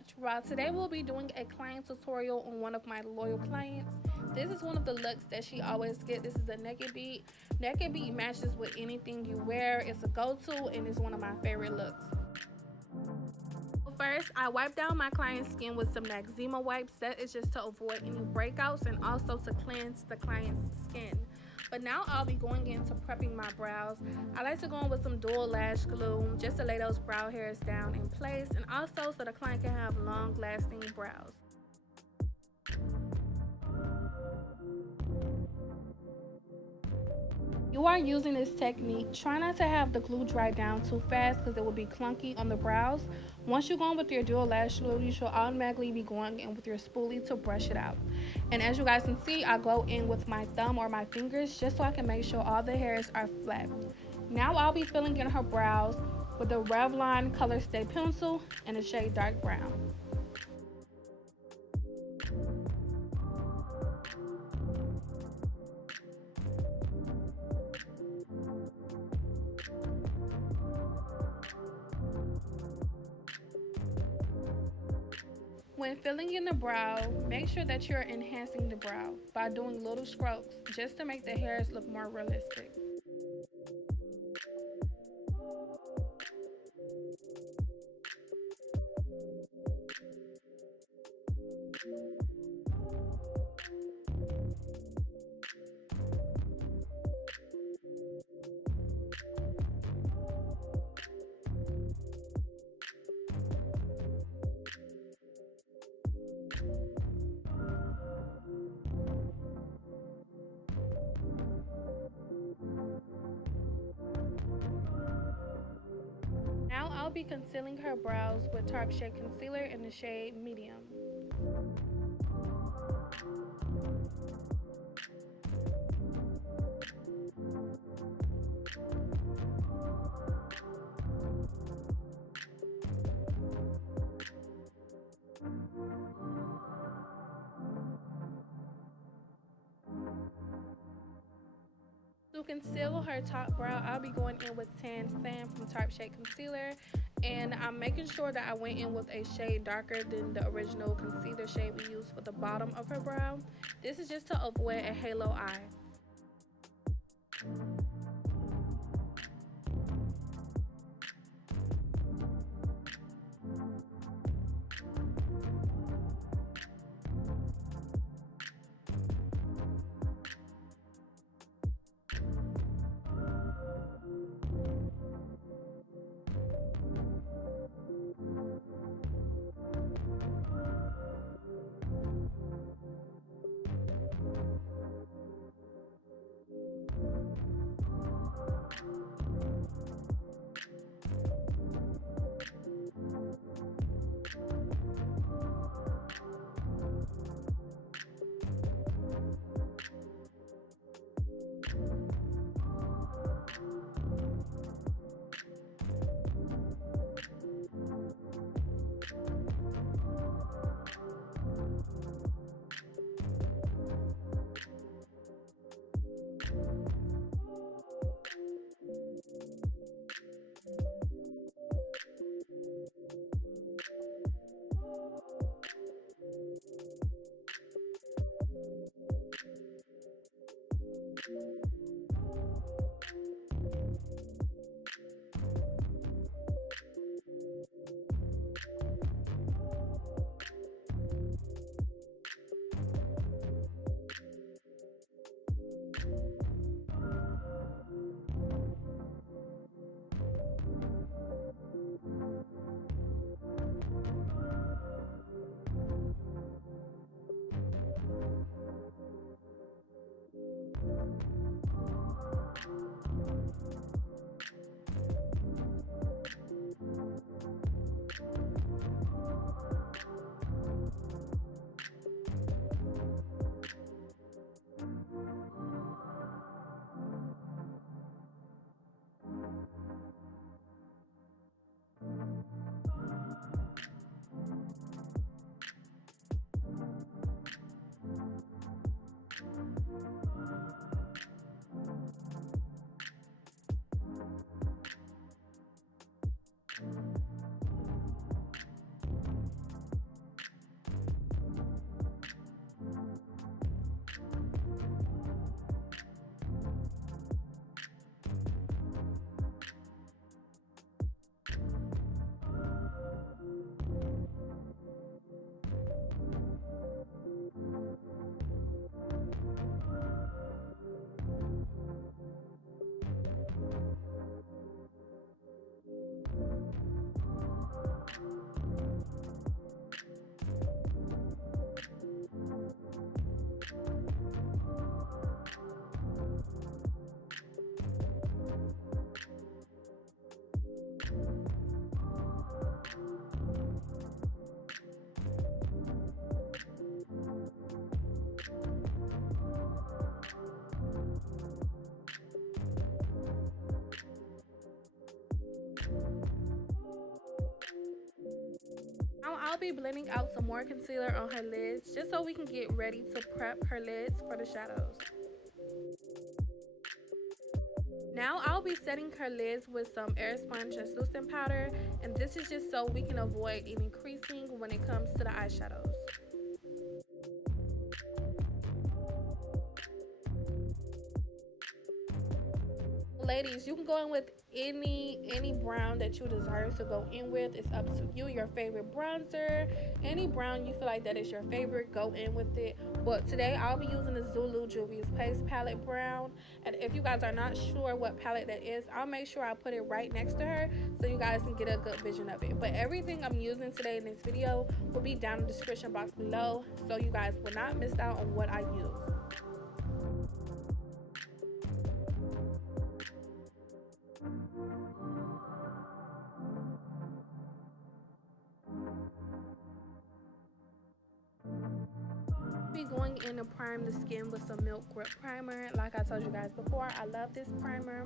much, Rob. Today we'll be doing a client tutorial on one of my loyal clients. This is one of the looks that she always gets. This is a naked bead. Naked bead matches with anything you wear. It's a go-to and it's one of my favorite looks. First, I wipe down my client's skin with some Noxzema wipes. That is just to avoid any breakouts and also to cleanse the client's skin. But now I'll be going into prepping my brows. I like to go in with some dual lash glue just to lay those brow hairs down in place and also so the client can have long lasting brows. You are using this technique, try not to have the glue dry down too fast because it will be clunky on the brows. Once you go in with your dual lash glue, you should automatically be going in with your spoolie to brush it out. And as you guys can see, I go in with my thumb or my fingers just so I can make sure all the hairs are flat. Now I'll be filling in her brows with the Revlon Color Stay pencil in the shade dark brown. When filling in the brow, make sure that you're enhancing the brow by doing little strokes just to make the hairs look more realistic. Now I'll be concealing her brows with Tarte Shade Concealer in the shade Medium. To conceal her top brow, I'll be going in with Tan Sand from Tarte Shade Concealer, and I'm making sure that I went in with a shade darker than the original concealer shade we used for the bottom of her brow. This is just to avoid a halo eye. be blending out some more concealer on her lids just so we can get ready to prep her lids for the shadows. Now I'll be setting her lids with some Airspun translucent powder, and this is just so we can avoid any creasing when it comes to the eyeshadows. Ladies, you can go in with any brown that you desire to go in with. It's up to you. Your favorite bronzer, any brown you feel like that is your favorite, go in with it. But today I'll be using the Zulu Juvias Paste palette brown, and if you guys are not sure what palette that is, I'll make sure I put it right next to her so you guys can get a good vision of it. But everything I'm using today in this video will be down in the description box below, so you guys will not miss out on what I use. Be going in to prime the skin with some Milk Grip primer. Like I told you guys before, I love this primer.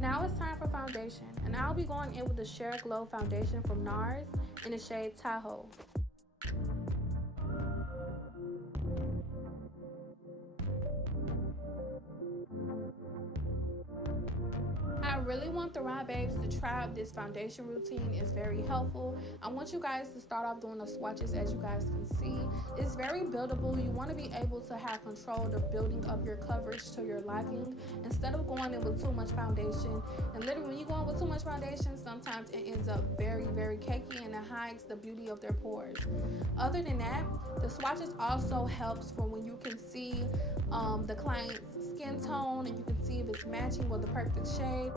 Now it's time for foundation, and I'll be going in with the Sheer Glow foundation from Nars in the shade Tahoe. I really want the Rye Babes to try out this foundation routine. It's very helpful. I want you guys to start off doing the swatches. As you guys can see, it's very buildable. You want to be able to have control of building up your coverage to your liking instead of going in with too much foundation. And literally, when you go in with too much foundation, sometimes it ends up very cakey and it hides the beauty of their pores. Other than that, the swatches also helps for when you can see the client's skin tone and you can see if it's matching with the perfect shade.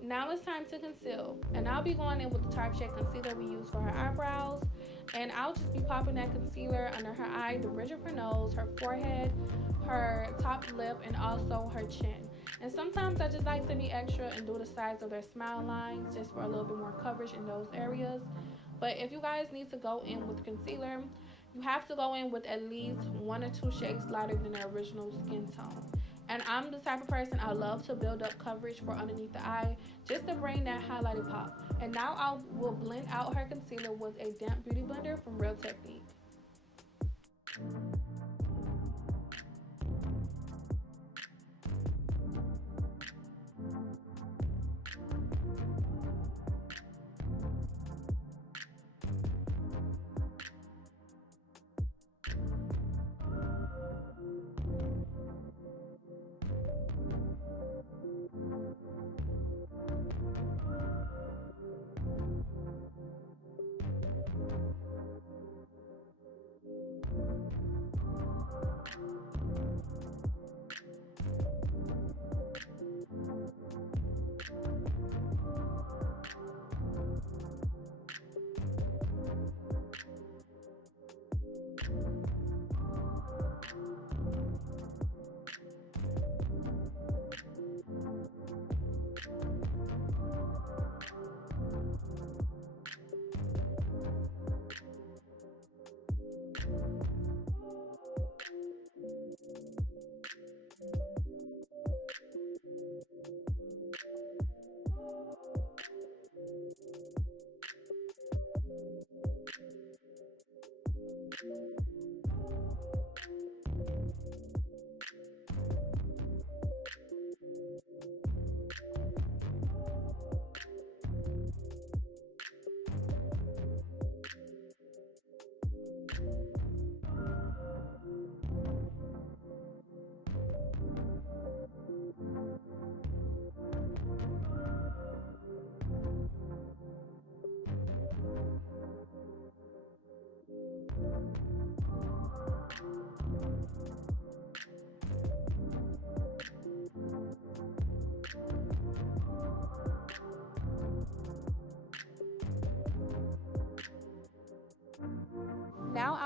Now it's time to conceal, and I'll be going in with the Tarte shade concealer we use for her eyebrows, and I'll just be popping that concealer under her eye, the bridge of her nose, her forehead, her top lip, and also her chin. And sometimes I just like to be extra and do the sides of their smile lines just for a little bit more coverage in those areas. But if you guys need to go in with concealer, you have to go in with at least 1 or 2 shades lighter than their original skin tone. And I'm the type of person, I love to build up coverage for underneath the eye just to bring that highlighted pop. And now I will blend out her concealer with a damp beauty blender from Real Technique.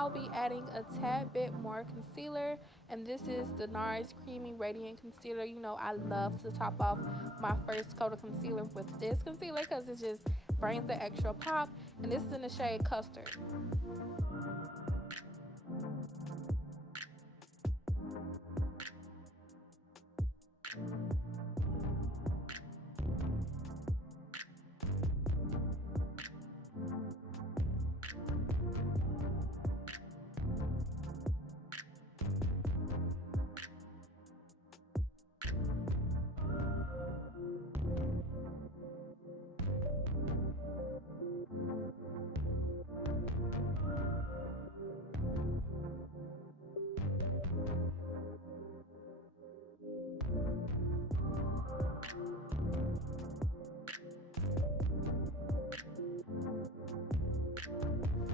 I'll be adding a tad bit more concealer, and this is the Nars Creamy Radiant Concealer. You know, I love to top off my first coat of concealer with this concealer because it just brings the extra pop, and this is in the shade Custard.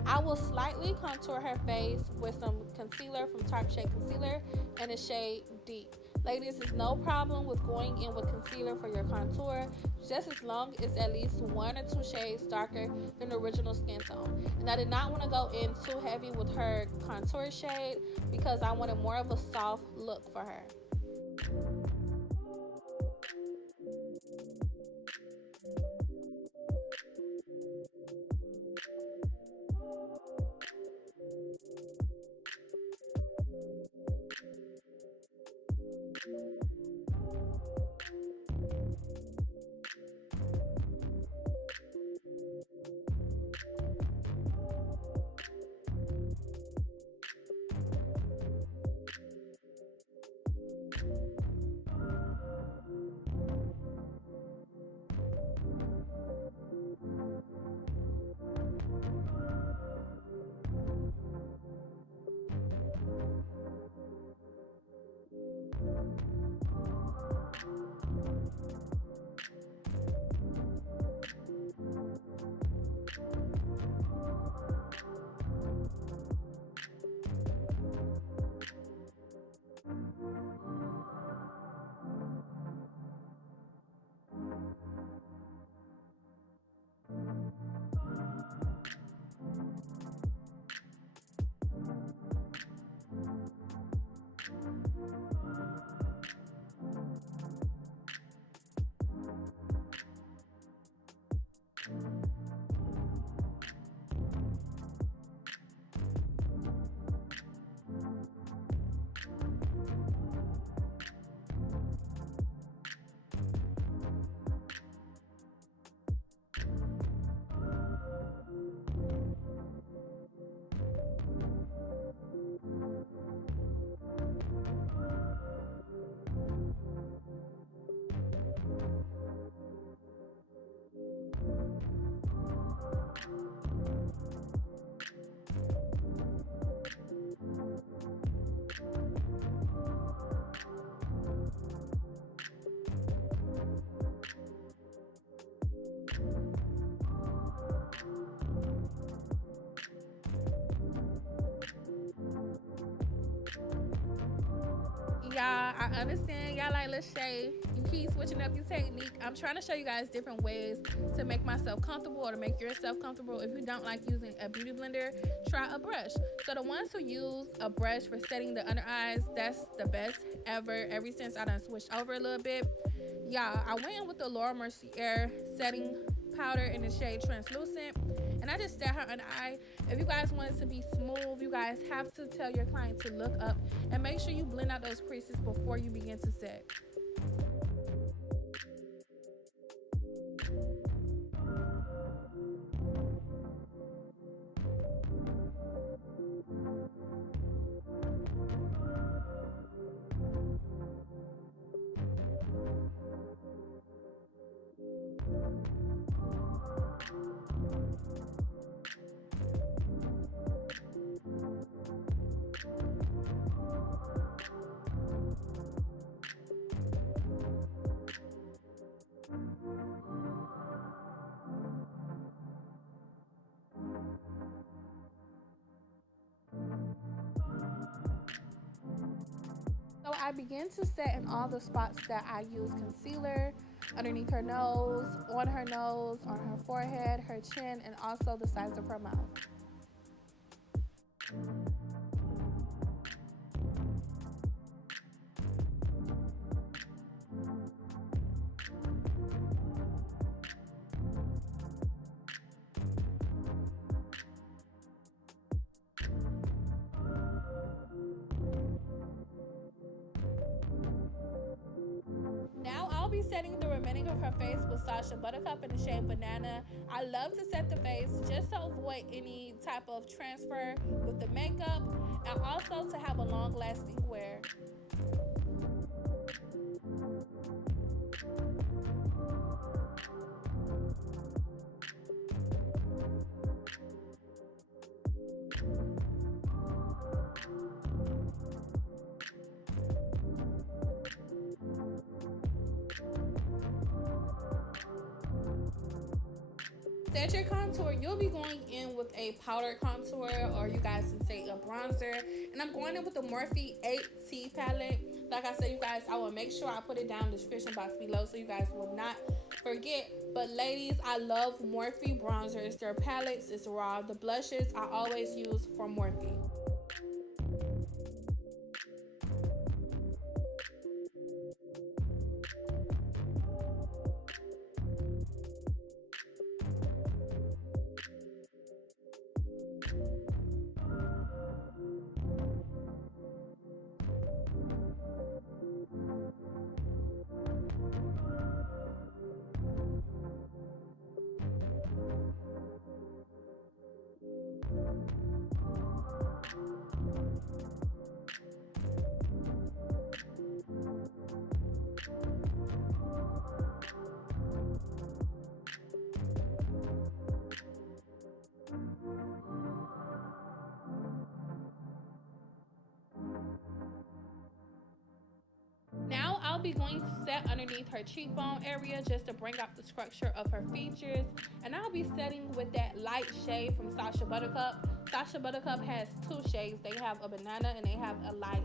I will slightly contour her face with some concealer from Tarte Shade Concealer in the shade Deep. Ladies, it's no problem with going in with concealer for your contour, just as long as it's at least 1 or 2 shades darker than the original skin tone. And I did not want to go in too heavy with her contour shade because I wanted more of a soft look for her. Y'all, I understand y'all like Lashay. You keep switching up your technique. I'm trying to show you guys different ways to make myself comfortable or to make yourself comfortable. If you don't like using a beauty blender, try a brush. So the ones who use a brush for setting the under eyes, that's the best ever since I done switched over a little bit. Y'all, I went in with the Mercier setting powder in the shade Translucent, and I just set her under eye. If you guys want it to be smooth, you guys have to tell your client to look up and make sure you blend out those creases before you begin to set. So I begin to set in all the spots that I use concealer, underneath her nose, on her forehead, her chin, and also the sides of her mouth. Now I'll be setting the remaining of her face with Sasha Buttercup in the shade Banana. I love to set the face just to avoid any type of transfer with the makeup and also to have a long lasting wear. Set your contour. You'll be going in with a powder contour, or you guys can say a bronzer. And I'm going in with the Morphe 8T palette. Like I said, you guys, I will make sure I put it down in the description box below so you guys will not forget. But ladies, I love Morphe bronzers. Their palettes is raw. The blushes I always use from Morphe. Now I'll be going to set underneath her cheekbone area just to bring out the structure of her features. And I'll be setting with that light shade from Sasha Buttercup. Sasha Buttercup has two shades. They have a banana and they have a light.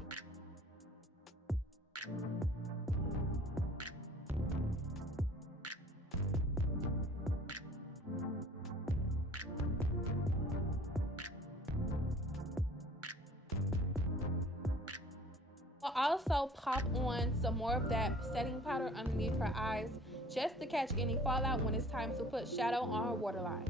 I'll also pop on some more of that setting powder underneath her eyes just to catch any fallout when it's time to put shadow on her waterline.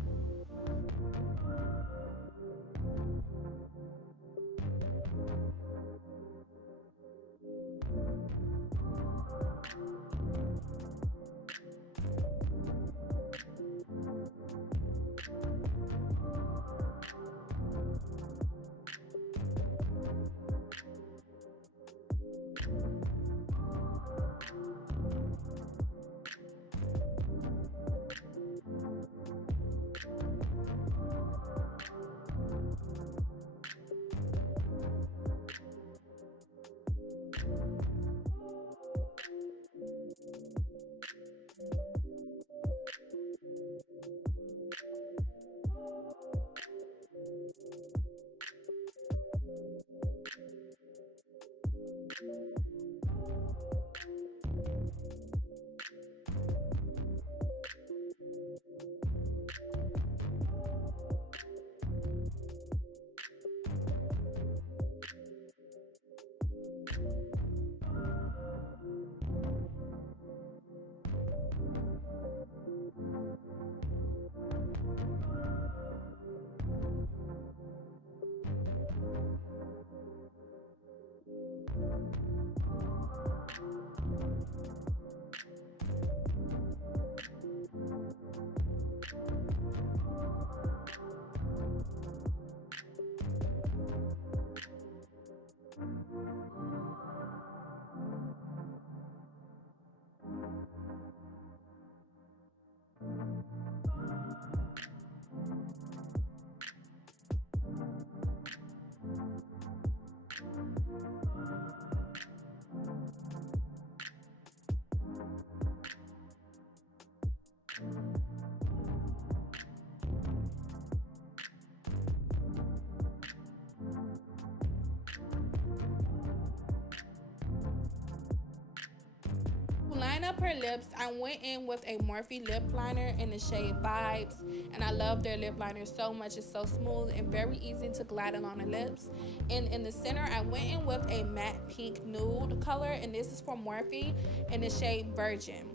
line up her lips, I went in with a Morphe lip liner in the shade Vibes, and I love their lip liner so much. It's so smooth and very easy to glide along the lips. And in the center, I went in with a matte pink nude color, and this is from Morphe in the shade Virgin.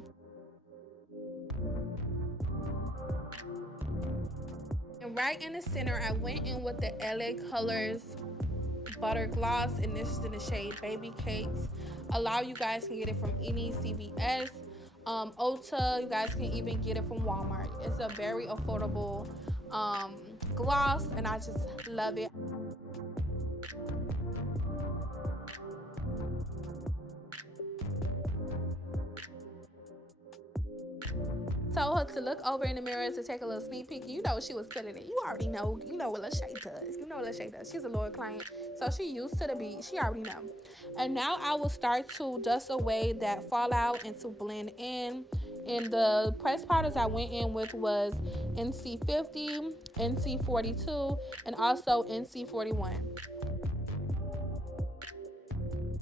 And right in the center, I went in with the LA Colors Butter Gloss, and this is in the shade Baby Cakes. A lot of you guys can get it from any CVS, Ulta. You guys can even get it from Walmart. It's a very affordable gloss, and I just love it. Told her to look over in the mirror to take a little sneak peek. You know she was feeling it. You already know. You know what LaShay does. You know what LaShay does. She's a loyal client, so she used to the beat. She already know. And now I will start to dust away that fallout and to blend in. And the pressed powders I went in with was NC50, NC42, and also NC41.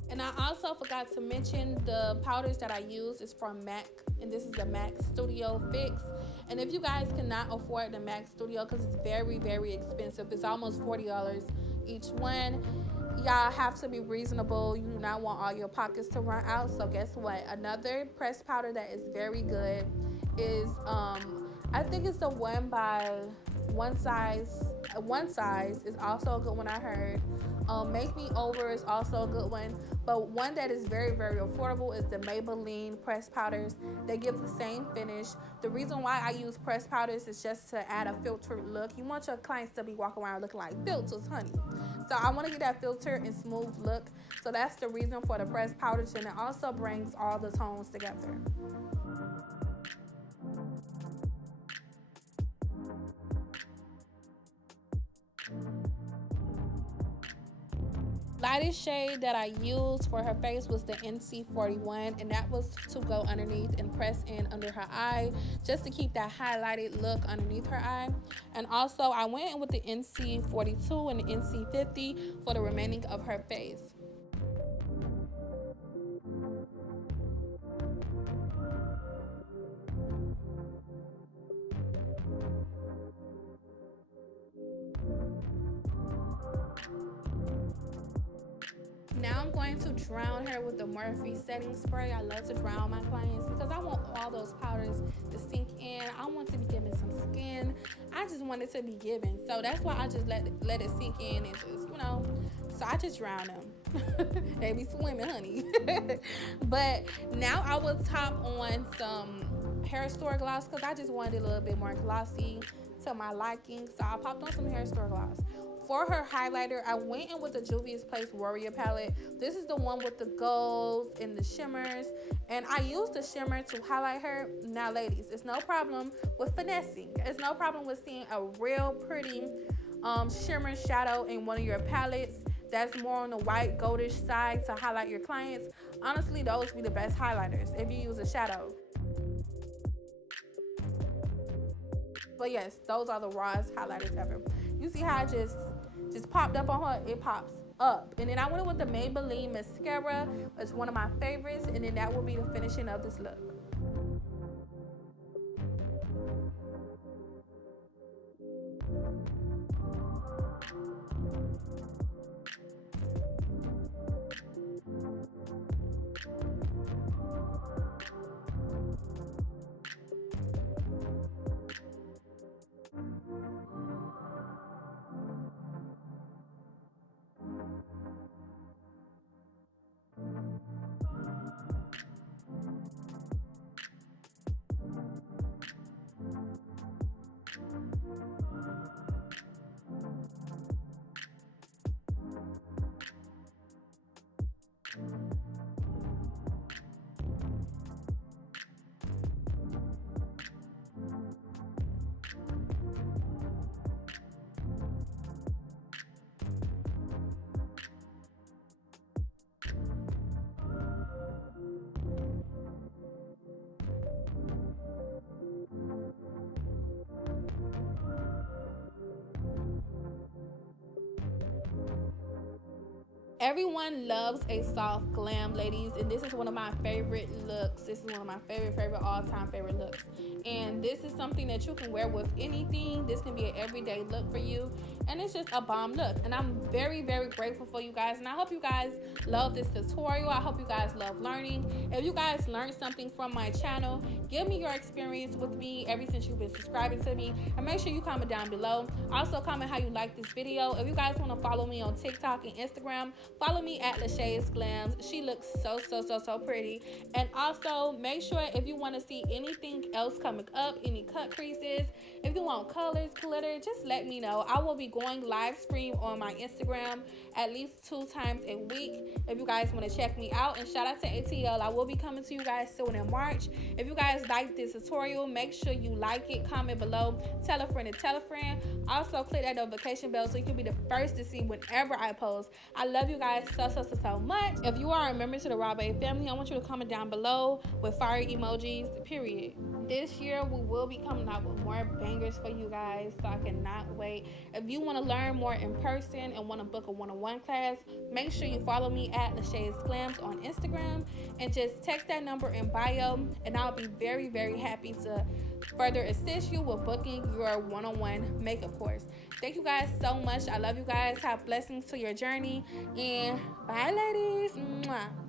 And I also forgot to mention the powders that I use is from MAC, and this is the MAC Studio Fix. And if you guys cannot afford the MAC Studio, because it's very, very expensive, it's almost $40 each one, y'all have to be reasonable. You do not want all your pockets to run out. So guess what? Another pressed powder that is very good is I think it's the one by One Size. One Size is also a good one, I heard. Make Me Over is also a good one. But one that is very, very affordable is the Maybelline pressed powders. They give the same finish. The reason why I use pressed powders is just to add a filtered look. You want your clients to be walking around looking like filters, honey. So I want to get that filtered and smooth look. So that's the reason for the pressed powders, and it also brings all the tones together. Lightest shade that I used for her face was the NC41, and that was to go underneath and press in under her eye just to keep that highlighted look underneath her eye. And also I went in with the NC42 and the NC50 for the remaining of her face. Now I'm going to drown her with the Morphe setting spray. I love to drown my clients because I want all those powders to sink in. I want to be giving some skin. I just want it to be given. So that's why I just let it sink in and just, so I just drown them. They be swimming, honey. But now I will top on some hair store gloss because I just wanted it a little bit more glossy to my liking. So I popped on some hair store gloss. For her highlighter, I went in with the Juvias Place Warrior palette. This is the one with the golds and the shimmers. And I used the shimmer to highlight her. Now, ladies, it's no problem with finessing. It's no problem with seeing a real pretty shimmer shadow in one of your palettes that's more on the white goldish side to highlight your clients. Honestly, those be the best highlighters if you use a shadow. But yes, those are the rawest highlighters ever. You see how it just popped up on her? It pops up. And then I went with the Maybelline mascara. It's one of my favorites. And then that will be the finishing of this look. Everyone loves a soft glam, ladies, and this is one of my favorite looks. This is one of my favorite all-time favorite looks, and this is something that you can wear with anything. This can be an everyday look for you, and it's just a bomb look. And I'm very grateful for you guys, and I hope you guys love this tutorial. I hope you guys love learning. If you guys learned something from my channel, give me your experience with me ever since you've been subscribing to me, and make sure you comment down below. Also comment how you like this video. If you guys want to follow me on TikTok and Instagram, follow me at LashaysGlamz. She looks so pretty. And also make sure, if you want to see anything else coming up, any cut creases, if you want colors, glitter, just let me know. I will be going live stream on my Instagram at least 2 times a week if you guys want to check me out. And shout out to ATL. I will be coming to you guys soon in March. If you guys like this tutorial, make sure you like it, comment below, tell a friend to tell a friend. Also click that notification bell so you can be the first to see whenever I post. I love you guys so much. If you are a member to the Rob A family, I want you to comment down below with fire emojis, period. This year we will be coming out with more bangers for you guys, so I cannot wait. If you want to learn more in person and want to book a one-on-one class, make sure you follow me at LashaysGlamz on Instagram and just text that number in bio, and I'll be very happy to further assist you with booking your one-on-one makeup course. Thank you guys so much. I love you guys. Have blessings to your journey, and bye, ladies. Mwah.